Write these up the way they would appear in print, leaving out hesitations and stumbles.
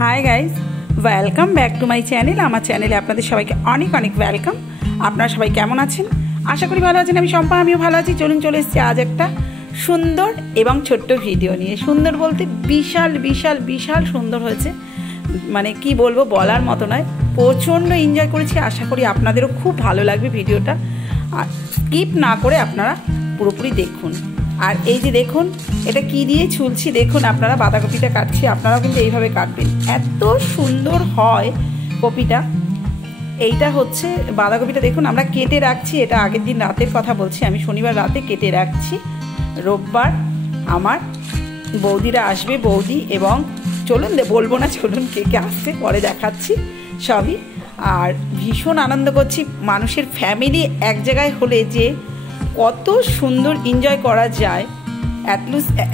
Hi guys welcome back to my channel. आमार चैनेले आपनादेर सबाइके अनेक अनेक वेलकम। आपनारा सबाई केमन आछेन? आशा करी भालो आछेन। आमि शम्पा, आमिओ भालो आछि। चलुन चले एसेछि आज एकटा सुंदर एवं छोट्ट भिडियो निये। सुंदर बोलते विशाल विशाल विशाल सुंदर हयेछे, माने कि बोलबो बलार मतो नय। प्रचंड एनजय करेछि। आशा करी आपनादेरो खूब भालो लागबे भिडियोटा। আর স্কিপ না করে আপনারা পুরোপুরি দেখুন। আর এই যে দেখুন এটা কি দিয়ে ছুলছি, দেখুন আপনারা বাঁধাকপিটা কাটছি, আপনারাও কিন্তু এইভাবে কাটবেন, এত সুন্দর হয় কপিটা। এইটা হচ্ছে বাঁধাকপিটা, দেখুন আমরা কেটে রাখছি। এটা আগের দিন রাতের কথা বলছি, আমি শনিবার রাতে কেটে রাখছি। রোববার আমার বৌদিরা আসবে, বৌদি এবং চলুন বলবো না, চলুন কে কে আসছে পরে দেখাচ্ছি সবই। আর ভীষণ আনন্দ করছি। মানুষের ফ্যামিলি এক জায়গায় হলে যে কত সুন্দর এনজয় করা যায়,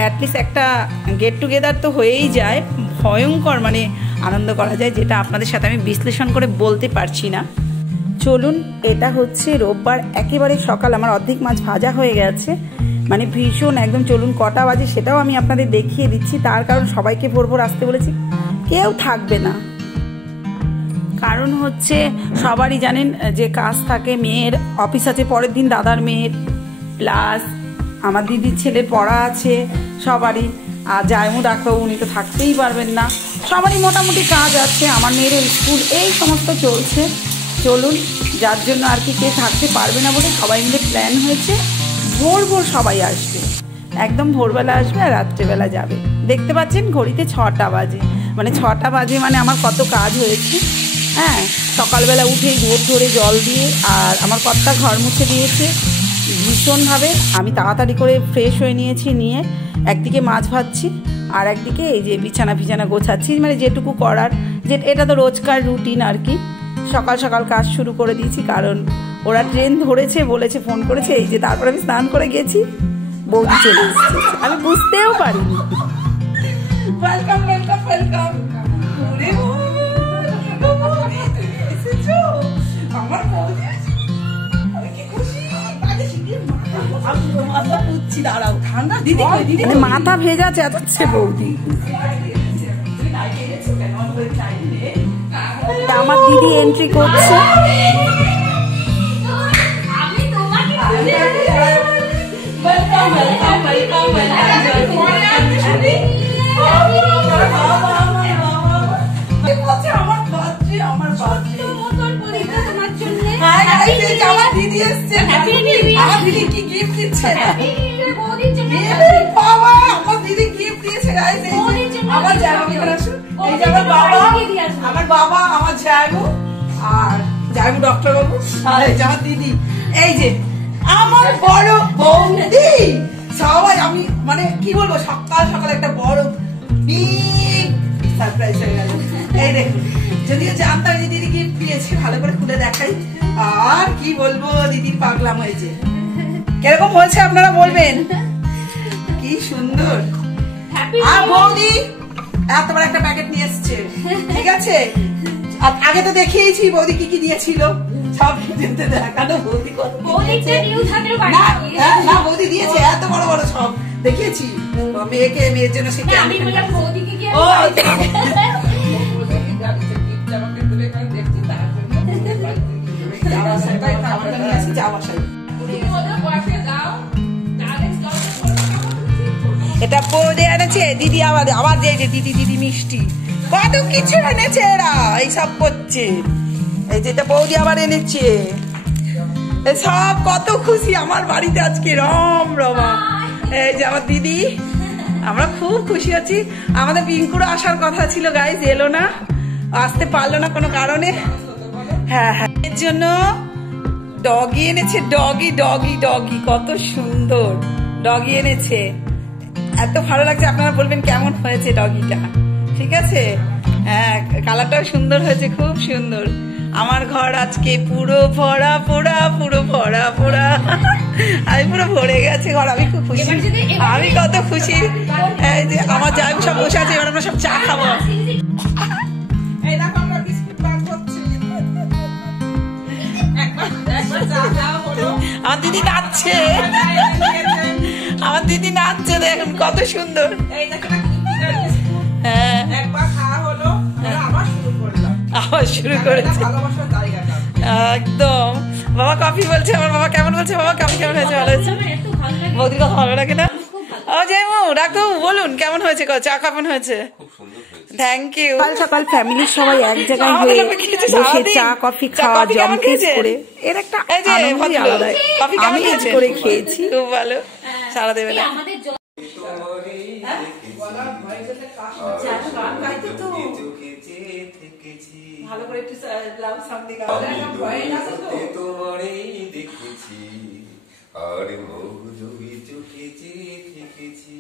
অ্যাটলিস্ট একটা গেট টুগেদার তো হয়েই যায়, ভয়ঙ্কর মানে আনন্দ করা যায়, যেটা আপনাদের সাথে আমি বিশ্লেষণ করে বলতে পারছি না। চলুন, এটা হচ্ছে রোববার একেবারে সকাল, আমার অর্ধেক মাছ ভাজা হয়ে গেছে, মানে ভীষণ একদম। চলুন কটা বাজে সেটাও আমি আপনাদের দেখিয়ে দিচ্ছি। তার কারণ সবাইকে ভোর ভোর আসতে বলেছি, কেউ থাকবে না। কারণ হচ্ছে সবারই জানেন যে কাজ থাকে, মেয়ের অফিস আছে পরের দিন, দাদার মেয়ের, প্লাস আমার দিদির ছেলের পড়া আছে সবারই। আর জায়মু ডাক্তারবাবু উনি তো থাকতেই পারবেন না, সবারই মোটামুটি কাজ আছে, আমার মেয়েরও স্কুল, এই সমস্ত চলছে। চলুন, যার জন্য আর কি কে থাকতে পারবে না বলে সবাই মিলে প্ল্যান হয়েছে ভোর ভোর সবাই আসবে, একদম ভোরবেলা আসবে আর রাত্রেবেলা যাবে। দেখতে পাচ্ছেন ঘড়িতে 6টা বাজে, মানে 6টা বাজে মানে আমার কত কাজ হয়েছে। হ্যাঁ, সকালবেলা উঠেই ভোর ধরে জল দিয়ে আর আমার কর্তা ঘর মুছে দিয়েছে ভীষণভাবে। আমি তাড়াতাড়ি করে ফ্রেশ হয়ে নিয়েছি, নিয়ে একদিকে মাছ ভাজছি আর একদিকে এই যে বিছানা গোছাচ্ছি, মানে যেটুকু করার, যে এটা তো রোজকার রুটিন আর কি। সকাল সকাল কাজ শুরু করে দিয়েছি, কারণ ওরা ট্রেন ধরেছে বলেছে, ফোন করেছে। এই যে তারপর আমি স্নান করে গেছি, বৌদি চলে এসেছে, আমি বুঝতেও পারিনি। Welcome welcome welcome. মাথা ভেজা চেঁচাচ্ছে বৌদি। আমার দিদি এন্ট্রি করছে। আমার দিদি এসছে, আমার দিদি কি গিফট দিচ্ছে, বাবা আমার দিদি গিফট দিয়েছে। আমার জায়গা আমার বাবা, আমার জায়গা আর জায়গা ডক্টর বাবু, আর আমার দিদি, এই যে আমার বড় বৌদি সবাই। আমি মানে কি বলবো, সকাল সকাল একটা বড় বিগ সারপ্রাইজ হয়ে গেল। এই দেখুন, যদিও জানতাম যে দিদি গিফট দিয়েছে, ভালো করে খুলে দেখাই। আর কি বলবো, দিদির পাগলাম হয়েছে। কিরকম হয়েছে আপনারা বলবেন, কি সুন্দর। আর বৌদি এত বড় একটা প্যাকেট নিয়ে এসছে, ঠিক আছে। আগে তো দেখিয়েছি বৌদি কি কি দিয়েছিল, সব দেখানো। বৌদি না, বৌদি দিয়েছে এত বড় বড়, সব দেখিয়েছি মেয়ের জন্য। সে এটা পৌঁছে এনেছে দিদি, আবার যে দিদি মিষ্টি কত কিছু এনেছে, এরা এইসব করছে। এই যেটা বৌদি আবার এনেছে, সব কত খুশি আমার বাড়িতে আজকে, রম রমা। এই যে আমার দিদি, আমরা খুব খুশি আছি। আমাদের পিঙ্কুরও আসার কথা ছিল গাইজ, এলো না, আসতে পারলো না কোনো কারণে। হ্যাঁ হ্যাঁ, এর জন্য ডগি এনেছে, ডগি ডগি ডগি, কত সুন্দর ডগি এনেছে, এত ভালো লাগছে। আপনারা বলবেন কেমন হয়েছে ডগিটা, ঠিক আছে। হ্যাঁ, কালারটাও সুন্দর হয়েছে, খুব সুন্দর। আমার ঘর আজকে পুরো ভরা পোড়া, পুরো ভরা পোড়া, আমি পুরো ভরে গেছে ঘর। আমি খুব খুশি, আমি কত খুশি। এই যে আমার যাই সব বসে আছে, এবার আমরা সব চা খাবো। আমার দিদি নাচছে, আমার দিদি নাচছে, দেখুন কত সুন্দর। হ্যাঁ, একবার খাওয়া হলো, আবার শুরু করেছে একদম। বাবা কফি বলছে, আমার বাবা কেমন বলছে, বাবা কফি কেমন হয়েছে? ভালো হয়েছে। বৌদির কথা ভালো লাগে না? ও জেমু ডাক্তারবাবু বলুন কেমন হয়েছে, চা কেমন হয়েছে? Thank you. সকাল সকাল ফ্যামিলির সবাই এক জায়গায় হয়ে বসে চা কফি খাওয়া, জমকেস করে এর একটা আনন্দই আলাদা। আমি আজ করে খেয়েছি, খুব ভালো। সারা দেবে না ভালো করে একটু লাভ সামনে দেখেছি আর মৌজুবি চোখেছি থেকেছি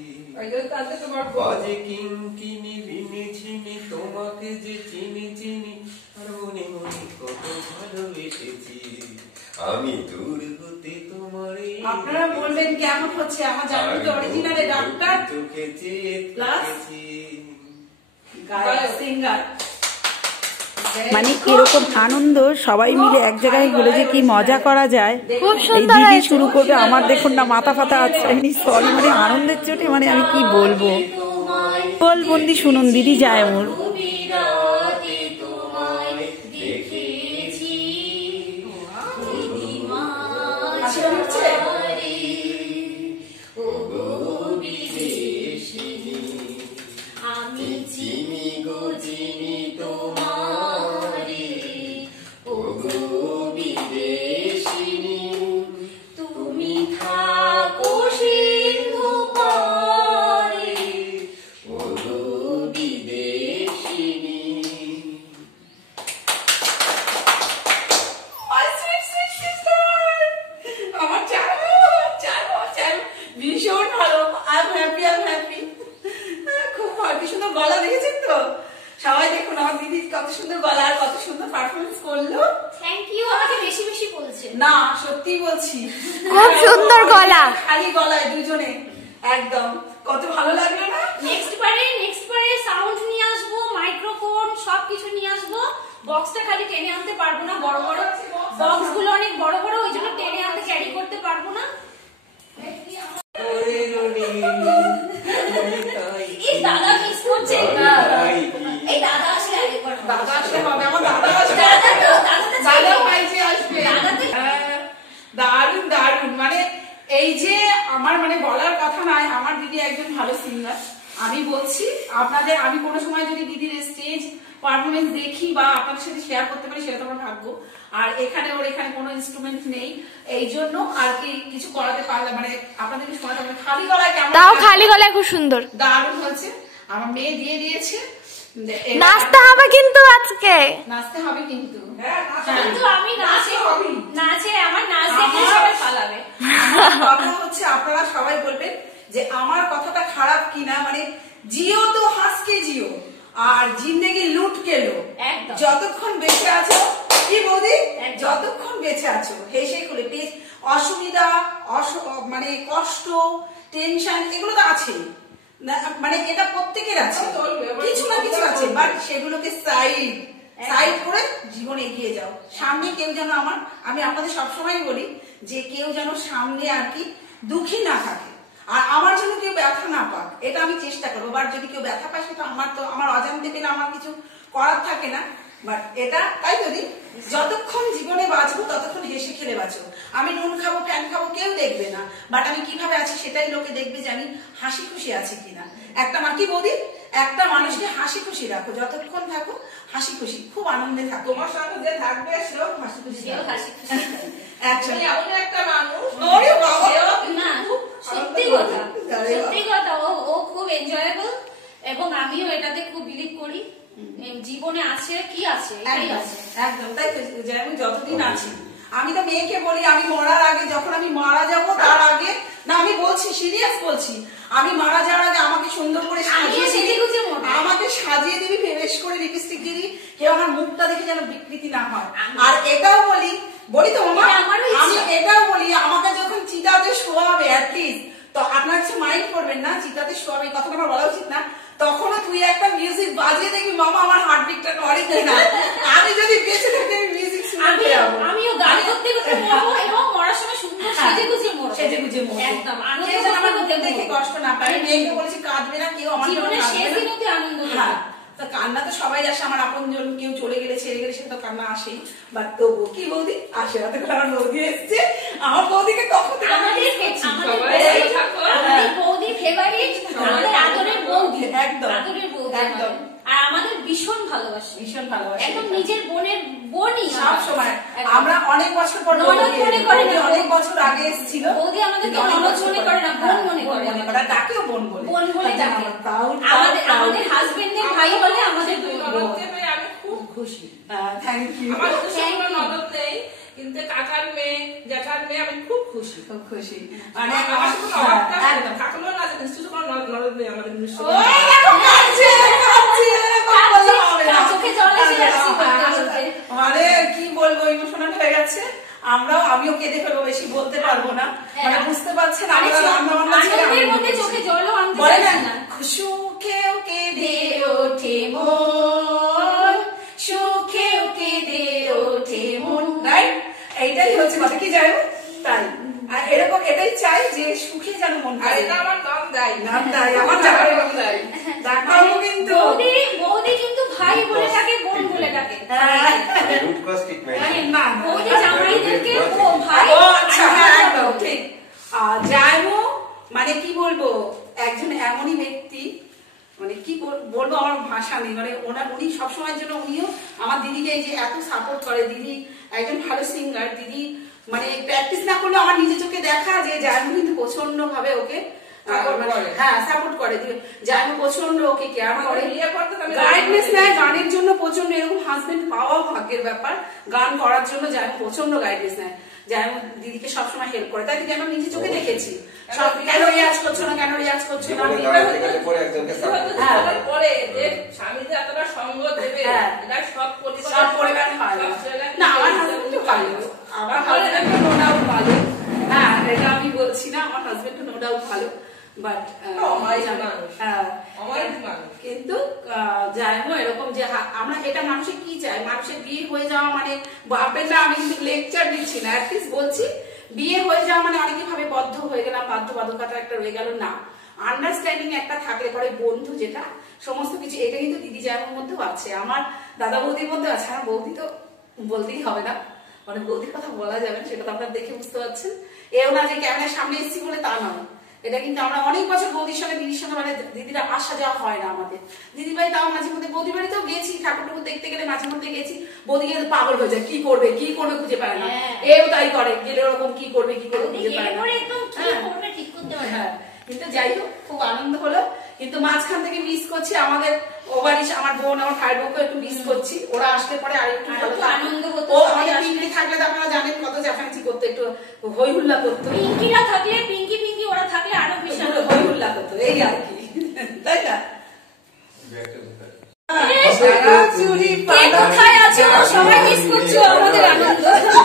বাজে কিঙ্কিনি রিনি ঝিনি তোমাকে যে চিনি চিনি আর মনে মনে কত ভালোবেসেছি আমি দূর হতে তোমারে। আপনারা বলবেন কেমন হচ্ছে আমার জানি তো অরিজিনালে ডাক্তার চোখেছি থেকেছি গায়ক সিঙ্গার। মানে এরকম আনন্দ সবাই মিলে এক জায়গায় হলে যে কি মজা করা যায়। এই দিদি শুরু করবে, আমার দেখুন না মাথা ফাতা আছে, সরি মানে আনন্দের চোটে মানে আমি কি বলবো। বল বন্দি শুনুন দিদি যায় মোর। গলা দেখেছেন তো সবাই, দেখুন আমার দিদি কত সুন্দর গলা আর কত সুন্দর পারফরমেন্স করলো। Thank you. আমাকে বেশি বেশি বলছে না, সত্যি বলছি, খুব সুন্দর গলা, খালি গলায় দুজনে একদম কত ভালো লাগলো না। নেক্সট পারে সাউন্ড নিয়ে আসবো, মাইক্রোফোন সবকিছু নিয়ে আসবো। বক্সটা খালি টেনে আনতে পারবো না, বড় বড় বক্স গুলো অনেক বড় বড়, ওই জন্য টেনে আনতে ক্যারি করতে পারবো না। এই দাদা মিস করছে, এই দাদা আসলে আগে করব, দাদা আসলে হবে, আমার দাদা আসবে, দাদা পাইছে আসবে। দারুণ দারুণ, মানে এই যে আমার মানে বলার কথা নয়, আমার দিদি একজন ভালো সিঙ্গার। আমি বলছি আপনাদের, আমি কোনো সময় যদি দিদির স্টেজ পারফরমেন্স দেখি বা আপনাদের সাথে শেয়ার করতে পারি সেটা তো আমার ভাগ্য। আর এখানে ওর এখানে কোনো ইনস্ট্রুমেন্ট নেই, এই জন্য আর কি কিছু করাতে পারলাম, মানে আপনাদেরকে শোনাতে পারলাম। খালি গলায় কেমন, তাও খালি গলায় খুব সুন্দর, দারুণ হয়েছে। আমার মেয়ে দিয়ে দিয়েছে, নাচতে হবে কিন্তু আজকে, নাচতে হবে কিন্তু, কিন্তু আমি নাচে আমার নাচ দেখে সবাই পালাবে। কথা হচ্ছে আপনারা সবাই বলবেন যে আমার কথাটা খারাপ কিনা, মানে জিও তো হাসকে জিও আর জিন্দেগি লুট কেলো, যতক্ষণ বেঁচে আছো কি বৌদি, যতক্ষণ বেঁচে আছো হেসে খুলে পেজ, অসুবিধা মানে কষ্ট টেনশন এগুলো তো আছেই, মানে এটা প্রত্যেকের আছে, কিছু না কিছু আছে, বাট সেগুলোকে সাইড করে জীবন এগিয়ে যাও। সামনে কেউ যেন আমি আপনাদের সবসময় বলি যে কেউ যেন সামনে আর কি দুঃখী না থাকে, আর আমার জন্য কেউ ব্যথা না পাক, এটা আমি চেষ্টা করবো। বাট যদি কেউ ব্যথা পায় সেটা আমার অজান্তে পেলে আমার কিছু করার থাকে না। বাট এটা তাই যদি যতক্ষণ জীবনে বাঁচবো ততক্ষণ হেসে খেলে বাঁচো। আমি নুন খাবো ফ্যান খাবো কেউ দেখবে না, বাট আমি কিভাবে আছি সেটাই লোকে দেখবে, জানি হাসি খুশি আছে কিনা। একটা মা কি বৌদি, একটা মানুষকে হাসি খুশি রাখো, যতক্ষণ থাকো হাসি খুশি, খুব আনন্দে থাকো। তোমার সাথে যে থাকবে সেও হাসি খুশি, একসাথে এমন একটা মানুষ, সত্যি কথা ও খুব এনজয়েবল, এবং আমিও এটাতে খুব বিলিভ করি। জীবনে আছে কি আছে, একদম তাই তো। যেমন যতদিন আছি, আমি তো মেয়েকে বলি আমি মরার আগে, যখন আমি মারা যাবো তার আগে না, আমি বলছি সিরিয়াস বলছি, আমি মারা যাওয়ার আগে আমাকে সুন্দর করে আমাকে সাজিয়ে দিবি, ফেরেশ করে লিপস্টিক দিবি, কেউ আমার মুখটা দেখে যেন বিকৃতি না হয়। আর এটাও বলি তো আমি এটাও বলি, আমাকে যখন চিতাতে শোয়াবে অ্যাটলিস্ট, তো আপনার কিছু মাইন্ড করবেন না, চিতাতে শোয়াবে, কথাটা আমার বলা উচিত না, তখনও তুই একটা মিউজিক বাজিয়ে দেখবি মামা আমার হার্টবিটটা নড়ে কিনা। আমি যদি বেঁচে থাকি আমি মিউজিক শুনতে যাবো, আমিও গান করতে করতে মরবো, এবং মরার সময় সুন্দর সেজে গুজে মরবো, একদম আনন্দ আমার দেখে কষ্ট না পায়। মেয়েকে বলেছি কাঁদবে না কেউ, আমার জীবনের শেষ দিনতে আনন্দ। হ্যাঁ, তা কান্না তো সবাই আসে, আমার আপনজন কেউ চলে গেলে ছেড়ে গেলে সেটা তো কান্না আসেই, বাট তবু কি বৌদি আসে না, তো আমার বৌদি এসছে, আমার বৌদিকে কখন বৌদি ফেভারিট, আমাদের আদরের বৌদি, একদম আদরের বৌদি একদম, আর আমাদের ভীষণ ভালোবাসে, ভীষণ ভালোবাসে, একদম নিজের বোনের বোনই সব সময়। আমরা অনেক বছর পর অনেক বছর আগে এসেছিল, বৌদি আমাদেরকে ননদ মনে করে না, বোন মনে করে, ডাকেও বোন বলে, বোন বলে ডাকে। আমাদের হাজবেন্ডের ভাই বলে আমাদের আমি খুব খুশি। Thank you. আমার কোনো ননদ নেই, কিন্তু কাকার মেয়ে জ্যাঠার মেয়ে আমি খুব খুশি, খুব খুশি। মানে আমার শুধু ননদ থাকলেও না, নিশ্চয়ই কোনো ননদ নেই আমাদের নিশ্চয়ই। মানে কি বলবো, ইমোশনাল হয়ে গেছে। আমিও কেঁদে ফেলবো, বেশি বলতে পারবো না, মানে বুঝতে পারছেন চোখে জলও আনতে বলে চাইছি না, না। সুখেও কেঁদে ওঠে মন, সুখেও কেঁদে ওঠে মন, রাইট? এইটাই হচ্ছে কথা, কি যাই তাই, আর এরকম এটাই চাই যে সুখে যেন মন আর এটা আমার নাম দেয়, নাম দেয়, আমার জামাই নাম দেয়, ডাকাবো কিন্তু বৌদি কিন্তু ভাই বলে ডাকে, বোন বলে ডাকে, রুট কজ ট্রিটমেন্ট না বৌদি জামাইদেরকে ভাই, ও আচ্ছা, হ্যাঁ একদম ঠিক। জায়মো মানে কি বলবো, একজন এমনই ব্যক্তি, মানে কি বলবো, আমার ভাষা নেই, মানে উনি সবসময়ের জন্য উনিও আমার দিদিকে এই যে এত সাপোর্ট করে। দিদি একজন ভালো সিঙ্গার, দিদি মানে প্র্যাকটিস না করলে আমার নিজের চোখে দেখা যে জায়মো কিন্তু প্রচন্ড ভাবে ওকে হ্যাঁ সাপোর্ট করে, জায়মো প্রচন্ড ওকে কেয়ার করে, গাইডনেস নেয় গানের জন্য প্রচন্ড। এরকম হাজবেন্ড পাওয়া ভাগ্যের ব্যাপার, গান করার জন্য জায়মো প্রচন্ড গাইডনেস নেয়, জায়মো দিদিকে সবসময় হেল্প করে। তাই দিদি আমরা নিজের চোখে দেখেছি, সব কেন রিয়াজ করছো না, কেন রিয়াজ করছো না, পরে যে স্বামীতে এতটা সঙ্গ দেবে, এটা সব পরিবার হয় না। আমার হাজবেন্ড ভালো, আমার হাজবেন্ড নো ডাউট ভালো, হ্যাঁ এটা আমি বলছি না, আমার হাজবেন্ড নো ডাউট ভালো, বাট কিন্তু জায়মো এরকম যে আমরা এটা মানুষে কি চাই, মানুষের বিয়ে হয়ে যাওয়া মানে বাপের না, আমি কিন্তু লেকচার দিচ্ছি না, অ্যাটলিস্ট বলছি বিয়ে হয়ে যাওয়া মানে অনেকে ভাবে বদ্ধ হয়ে গেলাম, বাধ্যবাধকতা একটা রয়ে গেল, না, আন্ডারস্ট্যান্ডিং একটা থাকলে পরে বন্ধু যেটা সমস্ত কিছু, এটা কিন্তু দিদি জায়মার মধ্যেও আছে, আমার দাদা বৌদির মধ্যেও আছে। আমার বৌদি তো বলতেই হবে না, মানে বৌদির কথা বলা যাবে না, সেটা তো আপনারা দেখে বুঝতে পারছেন। এও না যে ক্যামেরার সামনে এসেছি বলে তা নয়, এটা কিন্তু আমরা অনেক বছর বৌদির সঙ্গে দিদির সঙ্গে মানে দিদিরা আসা যাওয়া হয় না আমাদের, দিদি ভাই তাও মাঝে মধ্যে বৌদি বাড়িতেও গেছি, ঠাকুর ঠাকুর দেখতে গেলে মাঝে মধ্যে গেছি, বৌদি গেলে পাগল হয়ে যায়, কি করবে খুঁজে পায় না, এও তাই করে, গেলে ওরকম কি করবে খুঁজে পায় না, হ্যাঁ। কিন্তু যাই হোক খুব আনন্দ হলো, কিন্তু মাঝখান থেকে মিস করছি আমাদের ও বাড়ি, আমার বোন আমার ভাই বোনকে একটু মিস করছি, ওরা আসলে পরে আর একটু আনন্দ হতো। ও আমাদের পিঙ্কি থাকলে তো আপনারা জানেন কত জাফাঙ্কি করতো, একটু হই হুল্লা করতো, পিঙ্কিরা থাকলে পিঙ্কি ওরা থাকলে আরো বেশি হই হুল্লা করতো, এই আর কি, তাই না?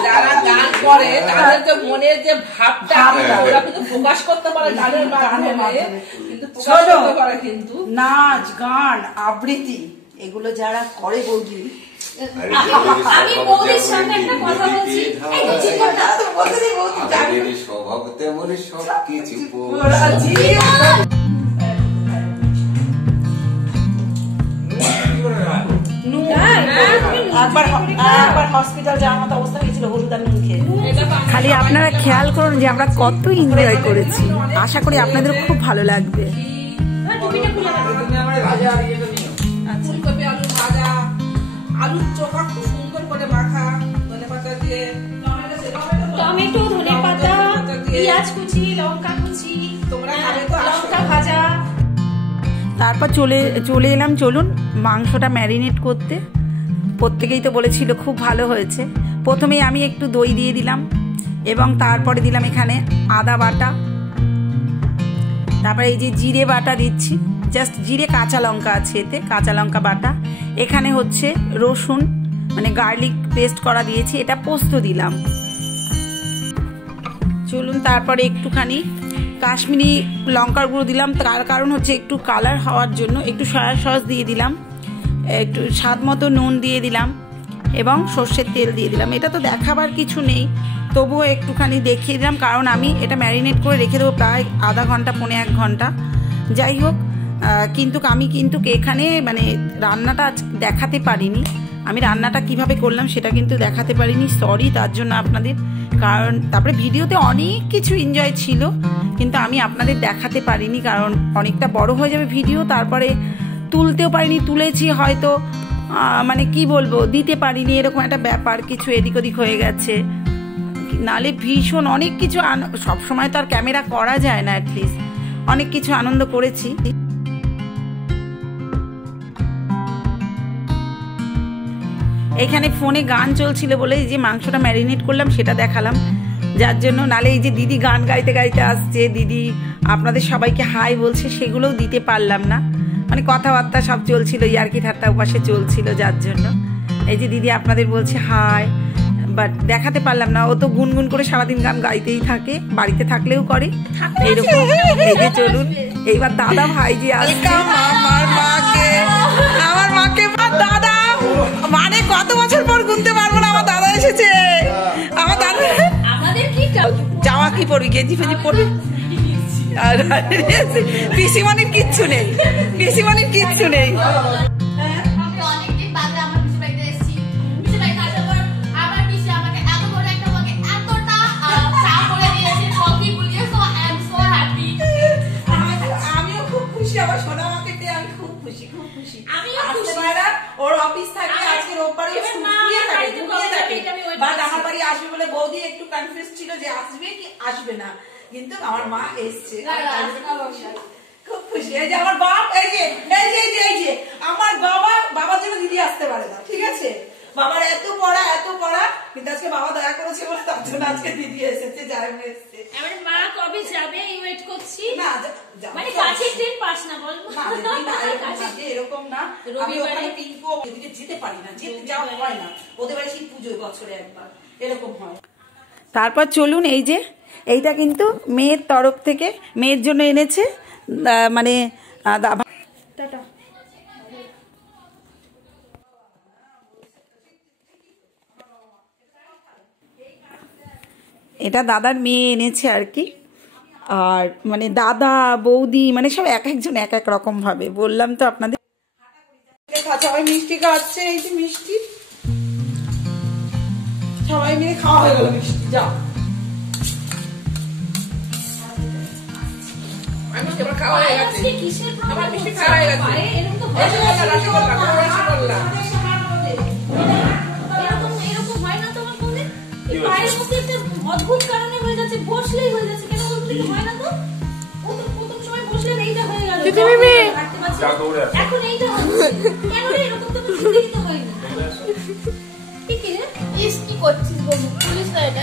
যারা গান করে তাদের যে মনের যে ভাবটা ওরা কিন্তু প্রকাশ করতে পারে গানের মাধ্যমে, কিন্তু প্রকাশ করতে পারে কিন্তু নাচ গান আবৃত্তি এগুলো যারা করে বৌদি, আমি বৌদির সামনে একটা কথা বলছি, স্বভাব তেমনি সবকিছু একবার হসপিটাল যাওয়ার মতো অবস্থা হয়েছিল হলুদ আর নুন খেয়ে। খালি আপনারা খেয়াল করুন যে আমরা কত এনজয় করেছি, আশা করি আপনাদের খুব ভালো লাগবে। ফুলকপি আলু ভাজা, আলুর চোখা খুব সুন্দর করে মাখা, ধনেপাতা দিয়ে, টমেটো, ধনেপাতা, পেঁয়াজ কুচি, লঙ্কা কুচি, তোমরা খাবে তো লঙ্কা ভাজা। তারপর চলে এলাম, চলুন মাংসটা ম্যারিনেট করতে। প্রত্যেকেই তো বলেছিল খুব ভালো হয়েছে। প্রথমেই আমি একটু দই দিয়ে দিলাম এবং তারপরে দিলাম এখানে আদা বাটা, তারপরে এই যে জিরে বাটা দিচ্ছি, জাস্ট জিরে, কাঁচা লঙ্কা আছে এতে, কাঁচা লঙ্কা বাটা, এখানে হচ্ছে রসুন মানে গার্লিক পেস্ট করা দিয়েছি, এটা পোস্ত দিলাম। চলুন তারপরে একটুখানি কাশ্মীরি লঙ্কার গুঁড়ো দিলাম, তার কারণ হচ্ছে একটু কালার হওয়ার জন্য। একটু সয়া সস দিয়ে দিলাম, একটু স্বাদ মতো নুন দিয়ে দিলাম এবং সর্ষের তেল দিয়ে দিলাম। এটা তো দেখাবার কিছু নেই, তবুও একটুখানি দেখিয়ে দিলাম, কারণ আমি এটা ম্যারিনেট করে রেখে দেবো প্রায় আধা ঘন্টা, 1.5 ঘন্টা। যাই হোক, কিন্তু আমি এখানে মানে রান্নাটা দেখাতে পারিনি। আমি রান্নাটা কিভাবে করলাম সেটা কিন্তু দেখাতে পারিনি, সরি তার জন্য আপনাদের। কারণ তারপরে ভিডিওতে অনেক কিছু এনজয় ছিল, কিন্তু আমি আপনাদের দেখাতে পারিনি কারণ অনেকটা বড় হয়ে যাবে ভিডিও। তারপরে তুলতেও পারিনি, তুলেছি হয়তো মানে কি বলবো দিতে পারিনি, এরকম একটা ব্যাপার, কিছু এদিক ওদিক হয়ে গেছে। নালে ভীষণ অনেক কিছু, সবসময় তো আর ক্যামেরা করা যায় না, অ্যাটলিস্ট অনেক কিছু আনন্দ করেছি। এইখানে ফোনে গান চলছিল বলে এই যে মাংসটা ম্যারিনেট করলাম সেটা দেখালাম, যার জন্য। নালে এই যে দিদি গান গাইতে গাইতে আসছে, দিদি আপনাদের সবাইকে হাই বলছে, সেগুলোও দিতে পারলাম না। মানে কথাবার্তা সব চলছিল, ইয়ার্কি ঠাট্টা উপাসে চলছিল, যার জন্য এই যে দিদি আপনাদের বলছে হাই, বাট দেখাতে পারলাম না। ও তো গুনগুন করে সারাদিন গান গাইতেই থাকে, বাড়িতে থাকলেও করে এইরকম। এই যে চলুন এইবার দাদা ভাই যে আসছে, আমার মাকে দাদা মানে কত বছর পর গুনতে পারবো না, আমার দাদা এসেছে। আমার দাদা আমাদের কি জামা কি পরবি, গেঞ্জি ফেঞ্জি পরবি? পিসিমনির কিচ্ছু নেই, পিসিমনির কিচ্ছু নেই। আমিও খুব খুশি, আমার সোনা মাকে পেয়ে আমি খুব খুশি, খুব খুশি। ওর অফিস থাকে, আজকে রোববারে বাট আমার বাড়ি আসবে বলে বৌদি একটু কনফিউজ ছিল যে আসবে কি আসবে না, কিন্তু আমার মা এসছে, খুব খুশি। এই যে আমার বাপ, এই যে আমার বাবার জন্য দিদি আসতে পারে না, ঠিক আছে? বাবার এত পড়া, কিন্তু আজকে বাবা দয়া করেছে বলে তার জন্য আজকে দিদি এসেছে, জায়গা এসেছে। আমার মা কবে যাবে এই ওয়েট করছি, না মানে কাছে ট্রেন পাস না বল না, এরকম না। আমি ওখানে পিঙ্কু ওদিকে যেতে পারি না, যেতে যাওয়া হয় না, ওদের বাড়ি সেই পুজো বছরে একবার এরকম হয়। তারপর চলুন, এই যে এইটা কিন্তু মেয়ের তরফ থেকে মেয়ের জন্য এনেছে, মানে এটা দাদার মেয়ে এনেছে আর কি। আর মানে দাদা বৌদি মানে সব একজন এক এক রকম ভাবে, বললাম তো আপনাদের। সবাই মিষ্টি খাচ্ছে, এই যে মিষ্টি সবাই মিলে খাওয়া হয়ে গেল মিষ্টি। যাও খাওয়া হয়ে গেছে, আমার মিষ্টি খাওয়া হয়ে গেছে। এরকম হয় না তোমার মধ্যে, পায়ের মধ্যে একটা অদ্ভুত কারণে হয়ে যাচ্ছে, বসলেই হয়ে যাচ্ছে, কেন বলতে হয় না তো? প্রথম সময় বসলে এইটা হয়ে গেল, এখন এইটা হচ্ছে কেন রে? এরকম তো কিছুই তো হয় না। ঠিক আছে, কি করছিস বলবো, পুলিশ না এটা।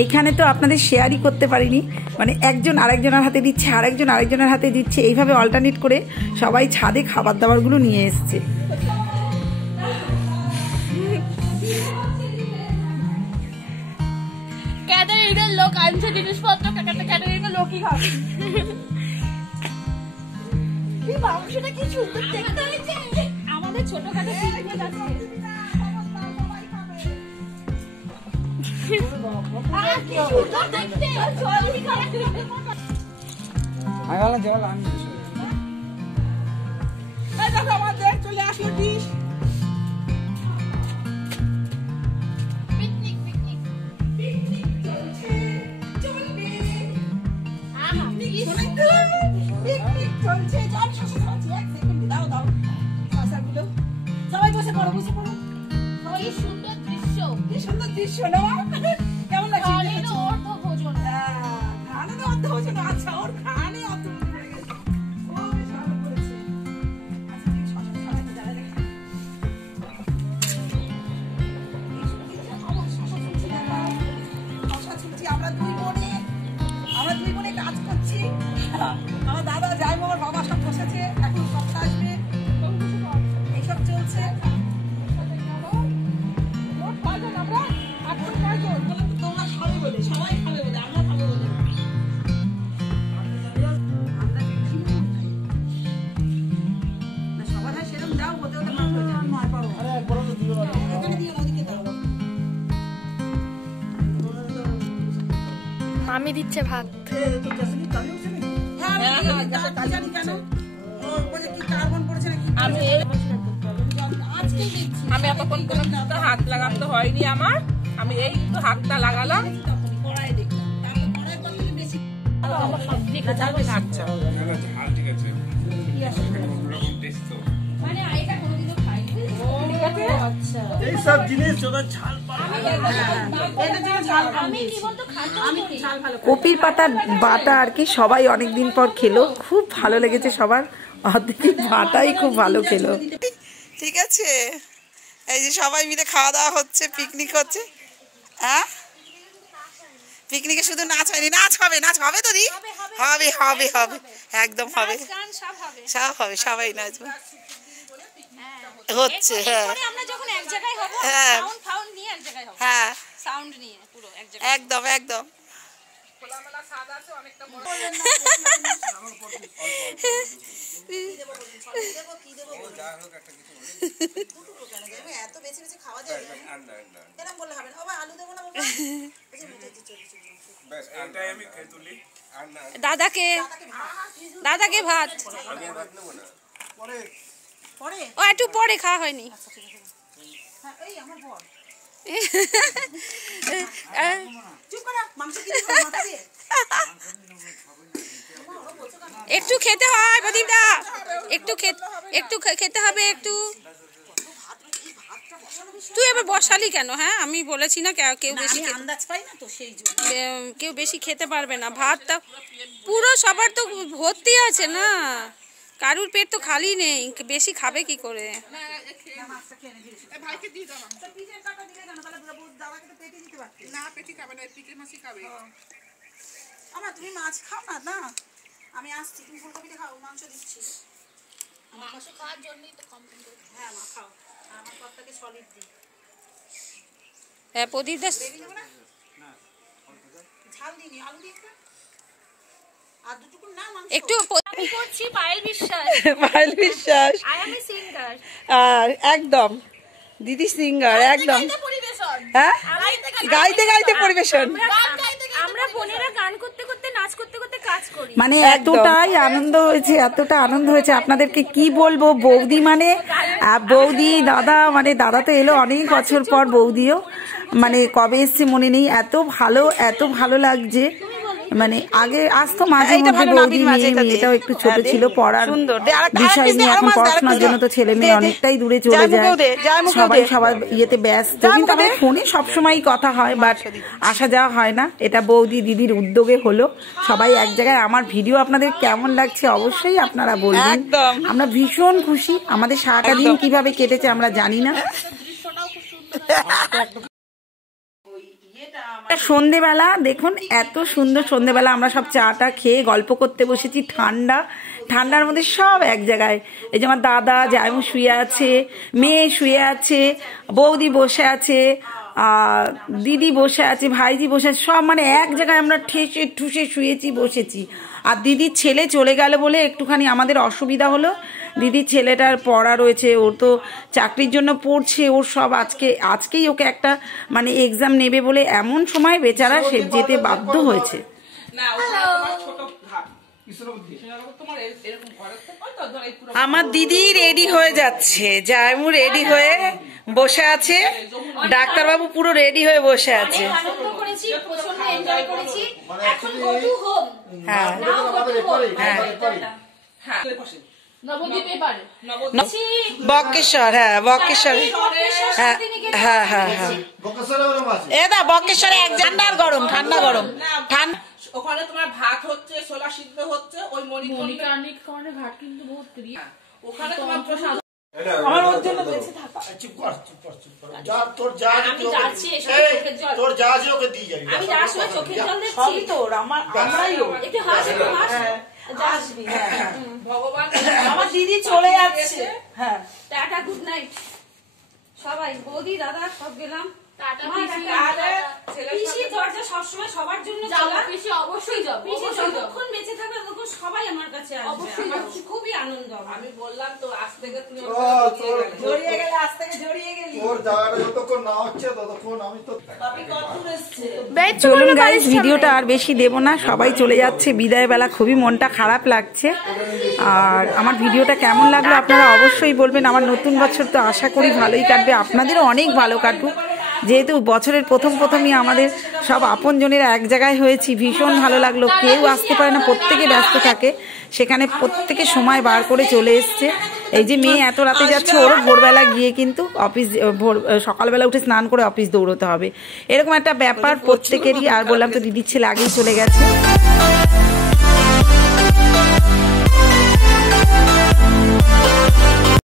এইখানে তো আপনাদের শেয়ারই করতে পারিনি, মানে একজন আরেকজনের হাতে দিচ্ছে, আরেকজন আরেকজনের হাতে দিচ্ছে, এইভাবে অল্টারনেট করে সবাই ছাদে খাবার দাবারগুলো নিয়ে এসছে। ক্যাটারিংয়ের লোক আনছে জিনিসপত্র, ক্যাটারিংয়ের লোকই খাবে। কি মাংসটা কি সুন্দর দেখতে হয়েছে, আমাদের ছোটখাটো পিকনিক আছে। চলে আসলো ডিশ, সবাই বসে পড়ো, বসে পড়ো। কি সুন্দর দৃশ্য, কি সুন্দর দৃশ্য না? কেমন লাগছে? অর্ধ ভোজন, খানে অর্ধ ভোজন, আচ্ছা ওর খানে অর্ধ ভোজন হয়ে গেছে, ও বেশ ভালো করেছে। আচ্ছা ঠিক শশা খাওয়াতে যারা দেখে শশা ছুটছি, আমরা দুই বোনে কাজ করছি। আমার দাদা যাই আমার বাবা সব বসেছে, এখন সপ্তাহ আসবে, এইসব চলছে। তোমরা সবাই বলে, সবাই খাবে বলে, আমরা খাবো বলে। সবার হয় সেরকম যাও, হতে হতে মাছ হয়ে যাবে। এখানে দিয়ে ওদিকে দাও। মামি দিচ্ছে ভাত। হ্যাঁ জানি কেন আমি আমি এতক্ষণ কোনো কিছুতে হাত লাগাতে হয়নি আমার, আমি এই একটু হাতটা লাগালাম। আচ্ছা এইসব জিনিস ওদের ঝাল কপির পাতার বাটা আর কি সবাই অনেকদিন পর খেলো, খুব ভালো লেগেছে সবার, অর্ধেক বাটাই খুব ভালো খেলো। ঠিক আছে, এই যে সবাই মিলে খাওয়া দাওয়া হচ্ছে, পিকনিক হচ্ছে। হ্যাঁ, পিকনিকে শুধু নাচ হয়নি, নাচ হবে, নাচ হবে তো দি, হবে হবে হবে, একদম হবে, সব হবে, সবাই নাচবে হচ্ছে। হ্যাঁ আমরা যখন এক জায়গায় হব, হ্যাঁ সাউন্ড ফাউন্ড নিয়ে এক জায়গায় হব, হ্যাঁ সাউন্ড নিয়ে পুরো এক জায়গায়, একদম একদম। খোলামেলা স্বাদ আছে অনেকটা বড়। এত বেশি বেশি খাওয়া যায় এরকম বললে হবে না। ও আলু দেবো না বাবা, আমি খেয়ে তুলি। দাদাকে ভাত, ও একটু পরে খাওয়া হয়নি। একটু খেতে হয় প্রদীপদা, একটু খেতে হবে একটু। তুই এবার বসালি কেন? হ্যাঁ আমি বলেছি না কেউ বেশি আন্দাজ পাই না তো সেই জন্য। কেউ বেশি খেতে পারবে না, ভাতটা পুরো সবার তো ভর্তি আছে না, কারুর পেট তো খালি নেই, বেশি খাবে কি করে? তুমি মাছ খাও না? না আমি আসছি, তুমি ফুলকপিটা খাও, মাংস দিচ্ছি। মাংস খাওয়ার জন্যই তো কমপ্লেন করি। হ্যাঁ মা খাও, আমার কর্তাকে সলিড দিই। হ্যাঁ প্রদীপদা ঝাল দিইনি, আলু দিয়ে আর দুটুকু না মাংস। একটু আমি করছি পায়েল বিশ্বাস, পায়েল বিশ্বাস, আই এম এ সিঙ্গার। একদম দিদি সিঙ্গার একদম। পরিবেশন, হ্যাঁ গাইতে গাইতে পরিবেশন। আমরা বোনেরা গান করতে করতে নাচ করতে করতে কাজ করি। মানে এতটাই আনন্দ হয়েছে, এতটা আনন্দ হয়েছে, আপনাদেরকে কি বলবো। বৌদি মানে বৌদি, দাদা মানে দাদা তো এলো অনেক বছর পর, বৌদিও মানে কবে এসছে মনে নেই। এত ভালো লাগছে, মানে আগে আসতো মাঝে মধ্যে বৌদি, মেয়েটাও একটু ছোট ছিল, পড়ার বিষয় নিয়ে এখন পড়াশোনার জন্য তো ছেলে মেয়ে অনেকটাই দূরে চলে যায়, সবাই সবার ইয়েতে ব্যস্ত, কিন্তু আমাদের ফোনে সবসময়ই কথা হয়, বাট আসা যাওয়া হয় না। এটা বৌদি দিদির উদ্যোগে হলো, সবাই এক জায়গায়। আমার ভিডিও আপনাদের কেমন লাগছে অবশ্যই আপনারা বলবেন, আমরা ভীষণ খুশি। আমাদের সারাটা দিন কিভাবে কেটেছে আমরা জানি না। সন্ধেবেলা দেখুন, এত সুন্দর সন্ধেবেলা, আমরা সব চাটা খেয়ে গল্প করতে বসেছি, ঠান্ডার মধ্যে সব এক জায়গায়। এই যে আমার দাদা জায়মু শুয়ে আছে, মেয়ে শুয়ে আছে, বৌদি বসে আছে, দিদি বসে আছে, ভাইজি বসে আছে, সব মানে এক জায়গায় আমরা ঠেসে ঠুসে শুয়েছি, বসেছি। আর দিদির ছেলে চলে গেল বলে একটুখানি আমাদের অসুবিধা হলো। দিদির ছেলেটার পড়া রয়েছে, ওর তো চাকরির জন্য পড়ছে, ওর সব আজকেই ওকে একটা মানে এক্সাম নেবে বলে এমন সময় বেচারা সে যেতে বাধ্য হয়েছে। আমার দিদি রেডি হয়ে যাচ্ছে, জায়মু রেডি হয়ে বসে আছে, ডাক্তারবাবু পুরো রেডি হয়ে বসে আছে। হ্যাঁ বক্রেশ্বর, হ্যাঁ বক্রেশ্বর, হ্যাঁ হ্যাঁ হ্যাঁ হ্যাঁ এদা বক্রেশ্বরে এক ঠান্ডা গরম ঠান্ডা। ওখানে তোমার ভাত হচ্ছে, ছোলা সিদ্ধ হচ্ছে, ওই মণিকর্ণিক ঘাট কিন্তু বহুত প্রিয়, ওখানে তোমার প্রসাদ। আমার ওর জন্য বেঁচে থাকা। চুপ কর যা, তোর যা আমি যাচ্ছি, তোর যা আছে ওকে দিয়ে যাবি। আমি যাওয়ার সময় চোখের জল দিচ্ছি। সবই তোর, আমরাই ওর। একটু হাস, আসবি। ভগবান আমার দিদি চলে যাচ্ছে। হ্যাঁ টাটা, গুড নাইট সবাই, বৌদি দাদা সব গেলাম। পিসি দরজা সবসময় সবার জন্য খোলা, পিসি অবশ্যই যাবে, পিসি যতক্ষণ বেঁচে থাকবে ততক্ষণ সবাই আমার কাছে আসবে, আমার খুবই আনন্দ। আমি বললাম তো আজ থেকে তুমি জড়িয়ে গেলে, আজ থেকে জড়িয়ে গেলি। তোর জায়গাটা যত যতক্ষণ না হচ্ছে ততক্ষণ আমি তো চলুন গাইস, ভিডিওটা আর বেশি দেব না, সবাই চলে যাচ্ছে বিদায় বেলা। খুবই মনটা খারাপ লাগছে। আর আমার ভিডিওটা কেমন লাগলো আপনারা অবশ্যই বলবেন। আমার নতুন বছর তো আশা করি ভালোই কাটবে, আপনাদেরও অনেক ভালো কাটুক। যেহেতু বছরের প্রথমই আমাদের সব আপনজনেরা এক জায়গায় হয়েছি, ভীষণ ভালো লাগলো। কেউ আসতে পারে না, প্রত্যেকে ব্যস্ত থাকে, সেখানে প্রত্যেকে সময় বার করে চলে এসছে। এই যে মেয়ে এত রাতে যাচ্ছে, ওরও ভোরবেলা গিয়ে কিন্তু অফিস, সকালবেলা উঠে স্নান করে অফিস দৌড়তে হবে, এরকম একটা ব্যাপার প্রত্যেকেরই। আর বললাম তো দিদির ছেলে আগেই চলে গেছে।